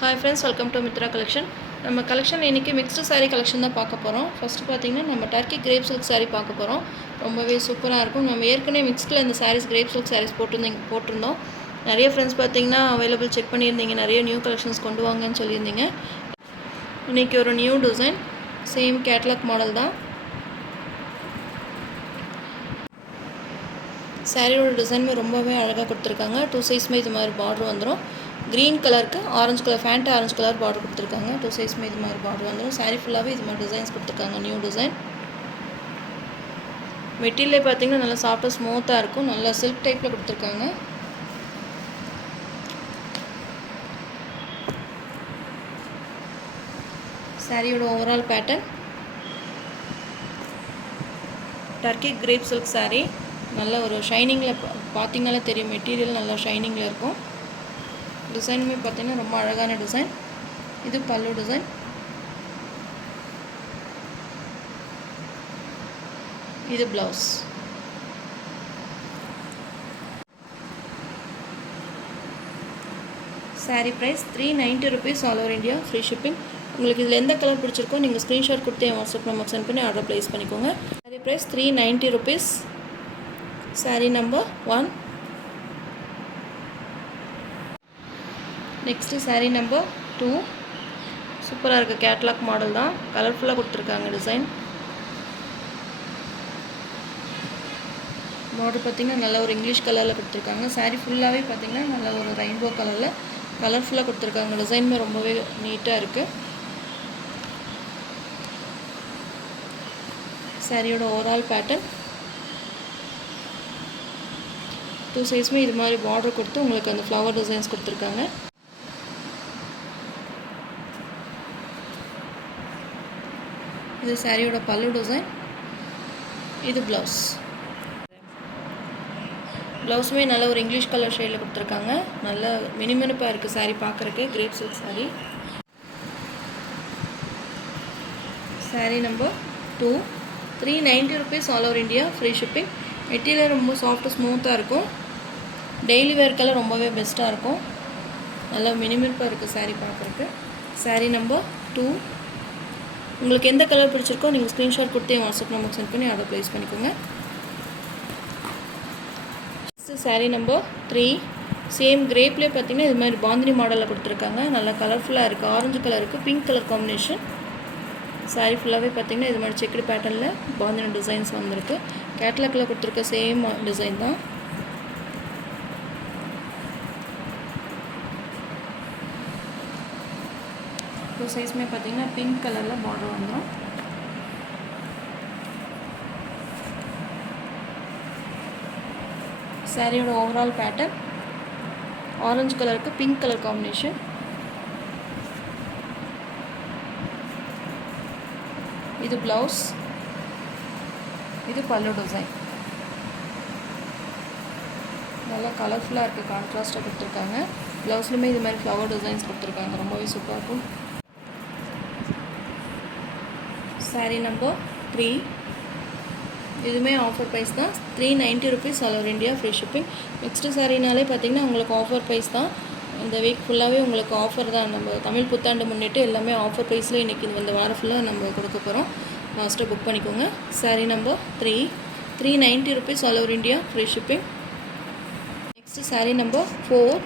Hi friends, welcome to Mitra collection. நம்ம collection இன்றைக்கி mixed sari collection தான் பார்க்க போகிறோம். ஃபஸ்ட்டு பார்த்திங்கன்னா நம்ம டர்க்கி கிரேப் சில்க் சாரீ பார்க்க போகிறோம். ரொம்பவே சூப்பராக இருக்கும். நம்ம ஏற்கனவே மிக்ஸ்டில் இந்த சாரீஸ் கிரேப் சில்க் சாரீஸ் போட்டிருந்தோம். நிறைய ஃப்ரெண்ட்ஸ் பார்த்திங்கன்னா அவைலபிள் செக் பண்ணியிருந்தீங்க. நிறைய நியூ கலெக்ஷன்ஸ் கொண்டு வாங்கன்னு சொல்லியிருந்தீங்க. இன்றைக்கி ஒரு new design, same catalogue model தான். சாரியோட டிசைனுமே ரொம்பவே அழகாக கொடுத்துருக்காங்க. 2 சைஸ்மே இது மாதிரி பார்டர் வந்துடும். க்ரீன் கலருக்கு orange colour, pant orange colour border கொடுத்துருக்காங்க. 2 சைஸ்மே இது மாதிரி பார்டர் வந்துடும். சாரீ ஃபுல்லாகவே இது மாதிரி டிசைன்ஸ் கொடுத்துருக்காங்க. New design. மெட்டீரியலே பார்த்திங்கன்னா நல்லா சாஃப்டாக ஸ்மூத்தாக இருக்கும். நல்லா சில்க் டைப்பில் கொடுத்துருக்காங்க. சாரியோட overall pattern Turkey grape silk sari. நல்ல ஒரு ஷைனிங்கில் பார்த்திங்கனாலே தெரியும். மெட்டீரியல் நல்லா ஷைனிங்கில் இருக்கும். டிசைனுமே பார்த்திங்கன்னா ரொம்ப அழகான டிசைன். இது பல்லு டிசைன். இது blouse. Sari price 390 rupees, all over India, free shipping. உங்களுக்கு இதில் எந்த கலர் பிடிச்சிருக்கோ நீங்கள் ஸ்க்ரீன்ஷாட் கொடுத்து என் வாட்ஸ்அப் நம்பர் சென்ட் பண்ணி ஆர்டர் ப்ளேஸ் பண்ணிக்கோங்க. Sari price 390 rupees. Sari number 1. Next sari number 2. சூப்பராக இருக்குது. கேட்லாக் மாடல் தான். கலர்ஃபுல்லாக கொடுத்துருக்காங்க டிசைன். பார்டர் பார்த்திங்கன்னா நல்ல ஒரு இங்கிலீஷ் கலரில் கொடுத்துருக்காங்க. சாரீ ஃபுல்லாகவே பார்த்திங்கன்னா நல்ல ஒரு ரெயின்போ கலரில் கலர்ஃபுல்லாக கொடுத்துருக்காங்க. டிசைனுமே ரொம்பவே நீட்டாக இருக்குது. சாரியோட ஓவரால் பேட்டர்ன் 2 சைஸ்மே இது மாதிரி பார்டர் கொடுத்து உங்களுக்கு அந்த ஃப்ளவர் டிசைன்ஸ் கொடுத்துருக்காங்க. இது சாரியோட பல்லு டிசைன். இது ப்ளவுஸ். ப்ளவுஸுமே நல்ல ஒரு இங்கிலீஷ் கலர் ஷேடில் கொடுத்துருக்காங்க. நல்ல மினிமினிப்பாக இருக்குது சாரீ பார்க்குறக்கு. Grape silk sari. Sari number 2. 390 rupees, all over India, free shipping. Material ரொம்ப சாஃப்ட்டு ஸ்மூத்தாக இருக்கும். டெய்லி வேர்க்கெல்லாம் ரொம்பவே பெஸ்ட்டாக இருக்கும். நல்லா மினிமினிப்பாக இருக்குது சாரீ பார்க்குறக்கு. சாரீ நம்பர் 2. உங்களுக்கு எந்த கலர் பிடிச்சிருக்கோ நீங்கள் ஸ்க்ரீன்ஷாட் கொடுத்து என் வாட்ஸ்அப் நம்பர் சென்ட் பண்ணி ஆர்டர் ப்ளேஸ் பண்ணிக்கோங்க. Saree number 3. சேம் கிரேப்லேயே பார்த்தீங்கன்னா இது மாதிரி பாந்தினி மாடலில் கொடுத்துருக்காங்க. நல்லா கலர்ஃபுல்லாக இருக்குது. ஆரஞ்சு கலருக்கு பிங்க் கலர் காம்பினேஷன். சாரீ ஃபுல்லாகவே பார்த்திங்கன்னா இது மாதிரி செக்குடு பேட்டர்னில் பாந்தினி டிசைன்ஸ் வந்திருக்கு. கேட்லாக்கில் கொடுத்துருக்க சேம் டிசைன் தான். டூ சைஸ்மே பார்த்திங்கன்னா பிங்க் கலரில் பார்டர் வந்துடும். சாரியோட ஓவரால் பேட்டர்ன் ஆரஞ்சு கலருக்கு பிங்க் கலர் காம்பினேஷன். இது ப்ளவுஸ். இது பல்லு டிசைன். நல்லா கலர்ஃபுல்லாக இருக்குது. கான்ட்ராஸ்ட்டாக கொடுத்துருக்காங்க. ப்ளவுஸ்லுமே இது மாதிரி ஃப்ளவர் டிசைன்ஸ் கொடுத்துருக்காங்க. ரொம்பவே சூப்பராக இருக்கும். Saree number 3. இதுவுமே ஆஃபர் ப்ரைஸ் தான். 390 rupees, all over India, free shipping. Next சாரீனாலே பார்த்திங்கன்னா உங்களுக்கு ஆஃபர் ப்ரைஸ் தான். இந்த வீக் ஃபுல்லாகவே உங்களுக்கு ஆஃபர் தான். நம்ம தமிழ் புத்தாண்டு முன்னிட்டு எல்லாமே ஆஃபர் ப்ரைஸில் இன்றைக்கி இந்த வாரம் ஃபுல்லாக நம்ம கொடுக்க போகிறோம். ஃபாஸ்ட்டாக புக் பண்ணிக்கோங்க. Saree number 3. 390 rupees, all over India, free shipping. Next sari number 4.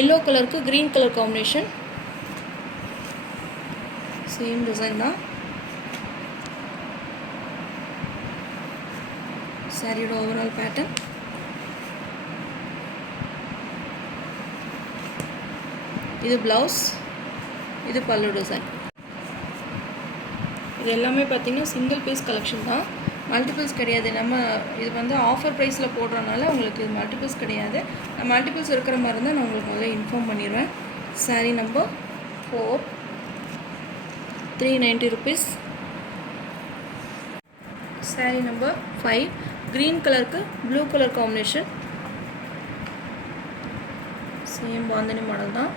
Yellow கலருக்கு green colour combination. Same design தான். சாரியோட ஓவரால் பேட்டர்ன். இது ப்ளவுஸ். இது பல்லு டிசைன். இது எல்லாமே பார்த்திங்கன்னா சிங்கிள் பீஸ் கலெக்ஷன் தான். மல்டிபிள்ஸ் கிடையாது. நம்ம இது வந்து ஆஃபர் ப்ரைஸில் போடுறதுனால உங்களுக்கு மல்டிபிள்ஸ் கிடையாது. மல்டிபிள்ஸ் இருக்கிற மாதிரி இருந்தால் நான் உங்களுக்கு முதல்ல இன்ஃபார்ம் பண்ணிடுவேன். Saree number 4. 390 rupees. Sari number 5. Green கலருக்கு blue colour combination. Same Bandhani model தான்.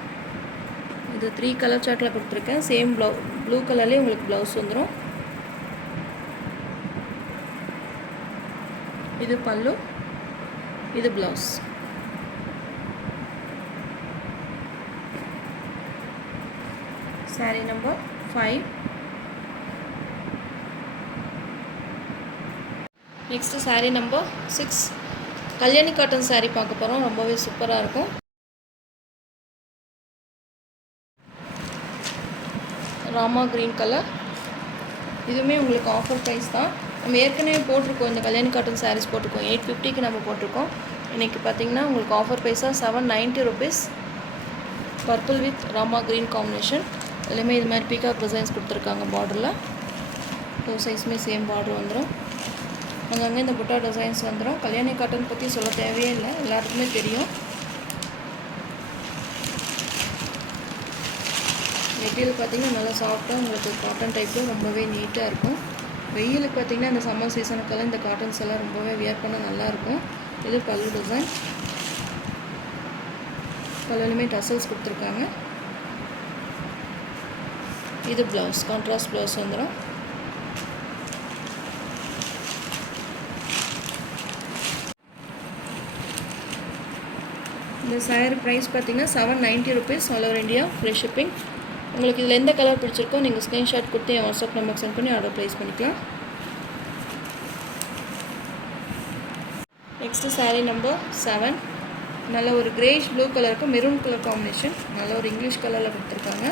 இது 3 கலர் சார்ட்டில் கொடுத்துருக்கேன். சேம் ப்ளூ கலர்லேயே உங்களுக்கு ப்ளவுஸ் வந்துடும். இது பல்லு. இது blouse. saree number 5. Next saree number 6. Kalyani cotton saree பார்க்க போகிறோம். ரொம்பவே சூப்பராக இருக்கும். Rama green colour. இதுவுமே உங்களுக்கு ஆஃபர் ப்ரைஸ் தான். நம்ம ஏற்கனவே போட்டிருக்கோம், இந்த கல்யாணி காட்டன் சாரீஸ் போட்டிருக்கோம். 850க்கு நம்ம போட்டிருக்கோம். இன்றைக்கி பார்த்திங்கன்னா உங்களுக்கு ஆஃபர் ப்ரைஸாக 790 rupees. Purple with rama green combination. எல்லாமே இது மாதிரி பீகாக் டிசைன்ஸ் கொடுத்துருக்காங்க. பார்டரில் 2 சைஸுமே சேம் பார்டர் வந்துடும். அங்கங்கே இந்த புட்டா டிசைன்ஸ் வந்துடும். கல்யாணி காட்டன் பற்றி சொல்ல தேவையே இல்லை, எல்லாருக்குமே தெரியும். மெட்டீரியல் பார்த்திங்கன்னா நல்லா சாஃப்டாக உங்களுக்கு காட்டன் டைப்பில் ரொம்பவே நீட்டாக இருக்கும். வெயிலுக்கு பார்த்திங்கன்னா இந்த சம்மர் சீசனுக்கெல்லாம் இந்த காட்டன்ஸ் எல்லாம் ரொம்பவே வியர் பண்ண நல்லாயிருக்கும். இது பல்லு டிசைன். பல்லுலையுமே டசல்ஸ் கொடுத்துருக்காங்க. இது ப்ளவுஸ், கான்ட்ராஸ்ட் ப்ளவுஸ் வந்துடும். இந்த சாரீ ப்ரைஸ் பார்த்திங்கன்னா 790 rupees all over India, free shipping. உங்களுக்கு இதில் எந்த கலர் பிடிச்சிருக்கோ நீங்கள் ஸ்க்ரீன்ஷாட் கொடுத்து என் வாட்ஸ்அப் நம்பருக்கு சென்ட் பண்ணி ஆர்டர் ப்ளேஸ் பண்ணிக்கலாம். Next sari number 7. நல்ல ஒரு கிரேஷ் ப்ளூ கலருக்கு மெரூன் கலர் காம்பினேஷன். நல்ல ஒரு இங்கிலீஷ் கலரில் கொடுத்துருக்காங்க.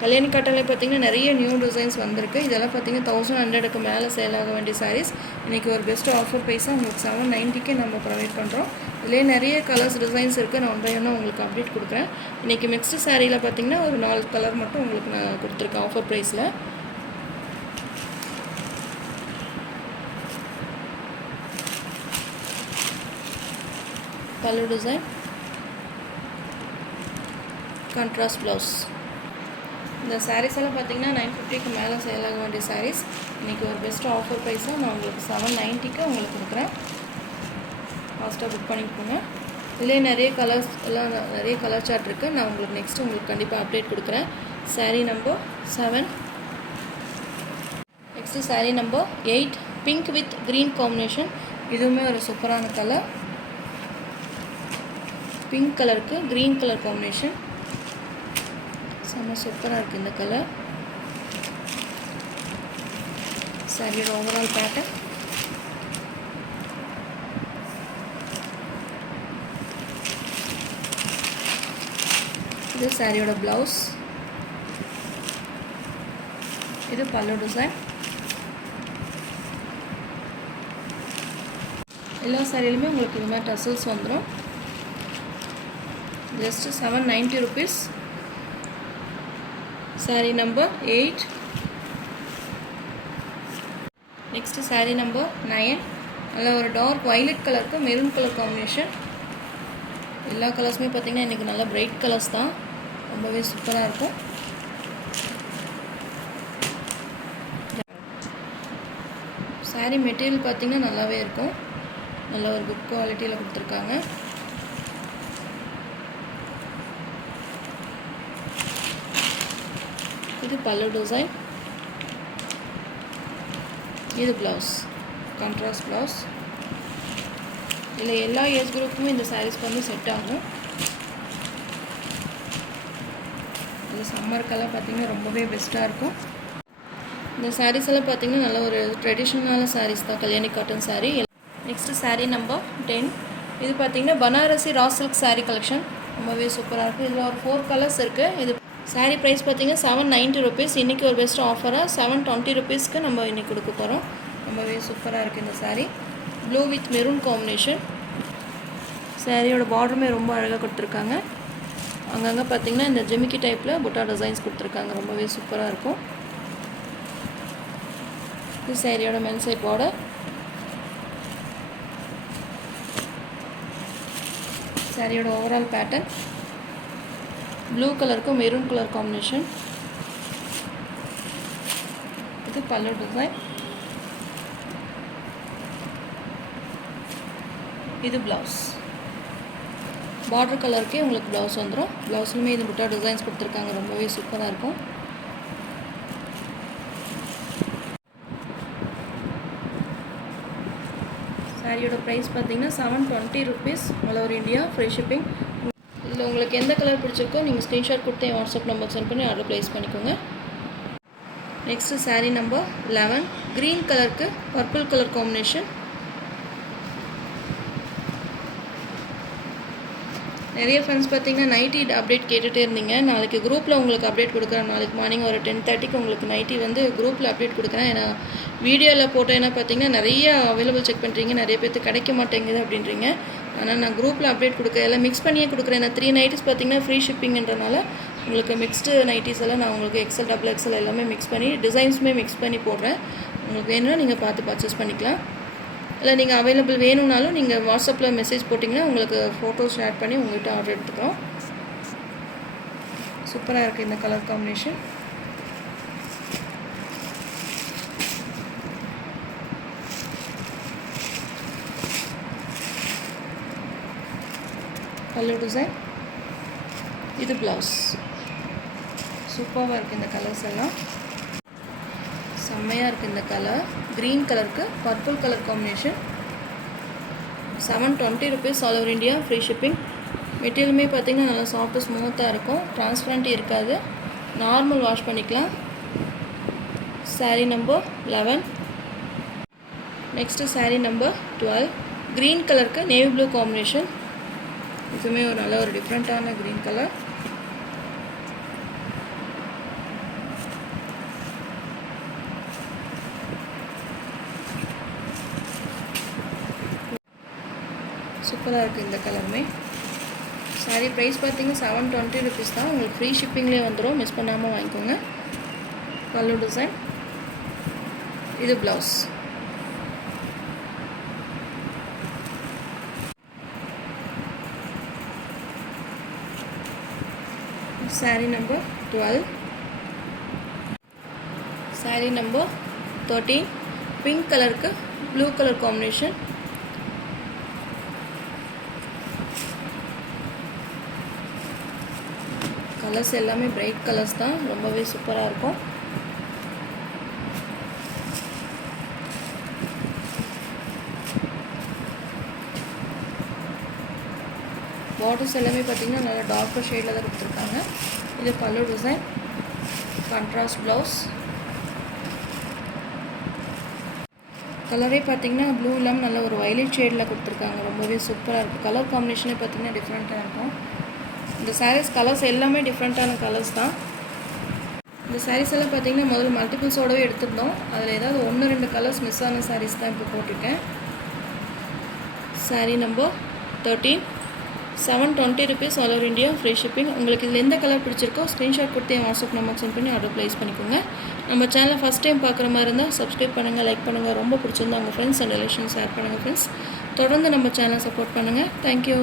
கல்யாணி காட்டனில் பார்த்திங்கன்னா நிறைய நியூ டிசைன்ஸ் வந்திருக்கு. இதெல்லாம் பார்த்திங்கன்னா 1100க்கு மேலே சேல் ஆக வேண்டிய சாரீஸ். இன்றைக்கி ஒரு பெஸ்ட் ஆஃபர் ப்ரைஸாக உங்களுக்கு 790க்கு நம்ம ப்ரொவைட் பண்ணுறோம். இதிலே நிறைய கலர்ஸ் டிசைன்ஸ் இருக்குது. நான் ஒன் பை ஒன்னாக உங்களுக்கு அப்டேட் கொடுக்குறேன். இன்றைக்கி மிக்ஸ்டு சாரியில் பார்த்திங்கன்னா ஒரு 4 கலர் மட்டும் உங்களுக்கு நான் கொடுத்துருக்கேன் ஆஃபர் ப்ரைஸில். பல்லு டிசைன், கான்ட்ராஸ்ட் ப்ளவுஸ். இந்த சாரீஸ் எல்லாம் பார்த்திங்கன்னா 950க்கு மேலே சேல் ஆக வேண்டிய சாரீஸ். இன்றைக்கி ஒரு பெஸ்ட் ஆஃபர் ப்ரைஸாக நான் உங்களுக்கு 790க்கு உங்களுக்கு கொடுக்குறேன். ஃபாஸ்ட்டாக புக் பண்ணிக்கோங்க. இதிலே நிறைய கலர்ஸ் எல்லாம் நிறைய கலர் சார்ட் இருக்குது. நான் உங்களுக்கு நெக்ஸ்ட்டு உங்களுக்கு கண்டிப்பாக அப்டேட் கொடுக்குறேன். Sari number 7. Next sari number 8. Pink with green combination. இதுவுமே ஒரு சூப்பரான கலர். பிங்க் கலருக்கு க்ரீன் கலர் காம்பினேஷன். செம்ம சூப்பராக இருக்குது இந்த கலர். சாரியோட ஓவரால் பேட்டர்ன். இது சாரியோட ப்ளவுஸ். இது பல்லு டிசைன். எல்லா சாரியிலுமே உங்களுக்கு இது மாதிரி டசல்ஸ் வந்துடும். Just 790 rupees. Sari number 8. Next sari number 9. நல்ல ஒரு டார்க் வைலட் கலருக்கு மெரூன் கலர் காம்பினேஷன். எல்லா கலர்ஸுமே பார்த்திங்கன்னா இன்றைக்கி நல்லா பிரைட் கலர்ஸ் தான். ரொம்பவே சூப்பராக இருக்கும். சாரீ மெட்டீரியல் பார்த்திங்கன்னா நல்லாவே இருக்கும். நல்ல ஒரு குட் குவாலிட்டியில் கொடுத்துருக்காங்க. இது பல்லு டிசைன். இது ப்ளவுஸ், கான்ட்ராஸ்ட் ப்ளவுஸ். இதில் எல்லா ஏஜ் குரூப்புமே இந்த சாரீஸ் வந்து செட் ஆகும். இந்த சம்மருக்கெல்லாம் பார்த்திங்கன்னா ரொம்பவே பெஸ்ட்டாக இருக்கும். இந்த சாரீஸ் எல்லாம் பார்த்திங்கன்னா நல்ல ஒரு ட்ரெடிஷ்னலான சாரீஸ் தான், Kalyani cotton sari. Next sari number 10. இது பார்த்திங்கன்னா Banarasi raw silk sari collection. ரொம்பவே சூப்பராக இருக்குது. இதில் ஒரு 4 கலர்ஸ் இருக்குது. இது சாரீ ப்ரைஸ் பார்த்திங்கன்னா 790 rupees. இன்றைக்கி ஒரு பெஸ்ட் ஆஃபராக 720 rupeesக்கு நம்ம இன்றைக்கி கொடுக்க போகிறோம். ரொம்பவே சூப்பராக இருக்குது இந்த sari. Blue with maroon combination. சாரியோட பார்டருமே ரொம்ப அழகாக கொடுத்துருக்காங்க. அங்கங்கே பார்த்திங்கன்னா இந்த ஜிமிக்கி டைப்பில் புட்டா டிசைன்ஸ் கொடுத்துருக்காங்க. ரொம்பவே சூப்பராக இருக்கும். இது சாரியோட மேல் சைட் பார்டர். சாரியோட ஓவரால் பேட்டர்ன். ப்ளூ கலருக்கு மெரூன் கலர் காம்பினேஷன். இது பல்லு டிசைன். இது ப்ளவுஸ். பார்டர் கலருக்கே உங்களுக்கு ப்ளவுஸ் வந்துடும். ப்ளவுஸ்லுமே இது புட்டா டிசைன்ஸ் கொடுத்துருக்காங்க. ரொம்பவே சூப்பராக இருக்கும். சாரியோட ப்ரைஸ் பார்த்திங்கன்னா 720 rupees all over India, free shipping. இதில் உங்களுக்கு எந்த கலர் பிடிச்சிருக்கோ நீங்கள் ஸ்க்ரீன்ஷாட் கொடுத்து என் வாட்ஸ்அப் நம்பர் சென்ட் பண்ணி ஆர்டர் ப்ளேஸ் பண்ணிக்கோங்க. நெக்ஸ்ட்டு சாரீ நம்பர் 11, க்ரீன் கலருக்கு பர்பிள் கலர் காம்பினேஷன். நிறைய ஃப்ரெண்ட்ஸ் பார்த்தீங்கன்னா நைட்டி அப்டேட் கேட்டுகிட்டே இருந்தீங்க. நாளைக்கு குரூப்பில் உங்களுக்கு அப்டேட் கொடுக்குறேன். நாளைக்கு மார்னிங் ஒரு 10:30க்கு உங்களுக்கு நைட்டி வந்து குரூப்பில் அப்டேட் கொடுக்குறேன். ஏன்னா வீடியோவில் போட்டேன்னா பார்த்தீங்கன்னா நிறைய அவைலபிள் செக் பண்ணுறீங்க, நிறைய பேருக்கு கிடைக்க மாட்டேங்குது அப்படின்றீங்க. ஆனால் நான் குரூப்பில் அப்டேட் கொடுக்க எல்லாம் மிக்ஸ் பண்ணியே கொடுக்குறேன். நான் 3 நைட்டிஸ் பார்த்தீங்கன்னா ஃப்ரீ ஷிப்பிங்ன்றனால உங்களுக்கு மிக்ஸ்டு நைட்டிஸ் எல்லாம் நான் உங்களுக்கு XL, XXL எல்லாமே மிக்ஸ் பண்ணி டிசைன்ஸுமே மிக்ஸ் பண்ணி போடுறேன். உங்களுக்கு வேணும்னா நீங்கள் பார்த்து பர்ச்சேஸ் பண்ணிக்கலாம். இல்லை நீங்கள் அவைலபிள் வேணும்னாலும் நீங்கள் வாட்ஸ்அப்பில் மெசேஜ் போட்டிங்கன்னா உங்களுக்கு ஃபோட்டோஸ் ஷேர் பண்ணி உங்கள்கிட்ட ஆர்டர் எடுத்துக்கிறோம். சூப்பராக இருக்குது இந்த கலர் காம்பினேஷன். பல்லு டிசைன், இது ப்ளவுஸ். சூப்பராக இருக்குது இந்த கலர்ஸ் எல்லாம், செம்மையாக இருக்குது இந்த கலர். க்ரீன் கலருக்கு purple colour combination. 720 rupees all over India, free shipping. மெட்டீரியலுமே பார்த்திங்கன்னா நல்லா சாஃப்ட்டு ஸ்மூத்தாக இருக்கும், டிரான்ஸ்பரண்ட் இருக்காது, நார்மல் வாஷ் பண்ணிக்கலாம். Sari number 11. Next sari number 12, green கலருக்கு நேவி ப்ளூ காம்பினேஷன். இதுவுமே ஒரு நல்ல ஒரு டிஃப்ரெண்ட்டான க்ரீன் கலர். சூப்பராக இருக்குது இந்த கலருமே. சாரீ ப்ரைஸ் பார்த்தீங்கன்னா 720 rupees தான். உங்களுக்கு ஃப்ரீ ஷிப்பிங்லேயே வந்துடும், மிஸ் பண்ணாமல் வாங்கிக்கோங்க. பல்லு டிசைன், இது blouse. Sari number 12. Sari number 13, pink கலருக்கு ப்ளூ கலர் காம்பினேஷன். கலர்ஸ் எல்லாமே பிரைட் கலர்ஸ் தான், ரொம்பவே சூப்பராக இருக்கும். பார்டர்ஸ் எல்லாமே பார்த்திங்கன்னா நல்லா டார்க்கர் ஷேடில் தான் கொடுத்துருக்காங்க. இது பல்லு டிசைன், கான்ட்ராஸ்ட் ப்ளவுஸ். கலரே பார்த்திங்கன்னா ப்ளூ இல்லாமல் நல்ல ஒரு வயலட் ஷேடில் கொடுத்துருக்காங்க, ரொம்பவே சூப்பராக இருக்குது. கலர் காம்பினேஷனே பார்த்திங்கன்னா டிஃப்ரெண்ட்டாக இருக்கும். இந்த சாரீஸ் கலர்ஸ் எல்லாமே டிஃப்ரெண்ட்டான கலர்ஸ் தான். இந்த சாரீஸ் எல்லாம் பார்த்திங்கன்னா முதல்ல மல்டிபிள்ஸோடவே எடுத்துருந்தோம். அதில் ஏதாவது 1-2 கலர்ஸ் மிஸ் ஆன சாரீஸ் தான் இப்போ போட்டிருக்கேன். Sari number 13, 720 rupees all over India, free shipping. உங்களுக்கு இதில் எந்த கலர் பிடிச்சிருக்கோ ஸ்க்ரீன்ஷாட் கொடுத்து என் வாட்ஸ்அப் நம்பர் சென்ட் பண்ணி ஆர்டர் ப்ளேஸ் பண்ணிக்கோங்க. நம்ம சேனலை ஃபஸ்ட் டைம் பார்க்குற மாதிரி இருந்தால் சப்ஸ்கிரைப் பண்ணுங்கள், லைக் பண்ணுங்கள். ரொம்ப பிடிச்சிருந்தா உங்கள் ஃப்ரெண்ட்ஸ் அண்ட் ரிலேஷன்ஸ் ஷேர் பண்ணுங்கள் ஃப்ரெண்ட்ஸ். தொடர்ந்து நம்ம சேனலை சப்போர்ட் பண்ணுங்கள். தேங்க்யூ.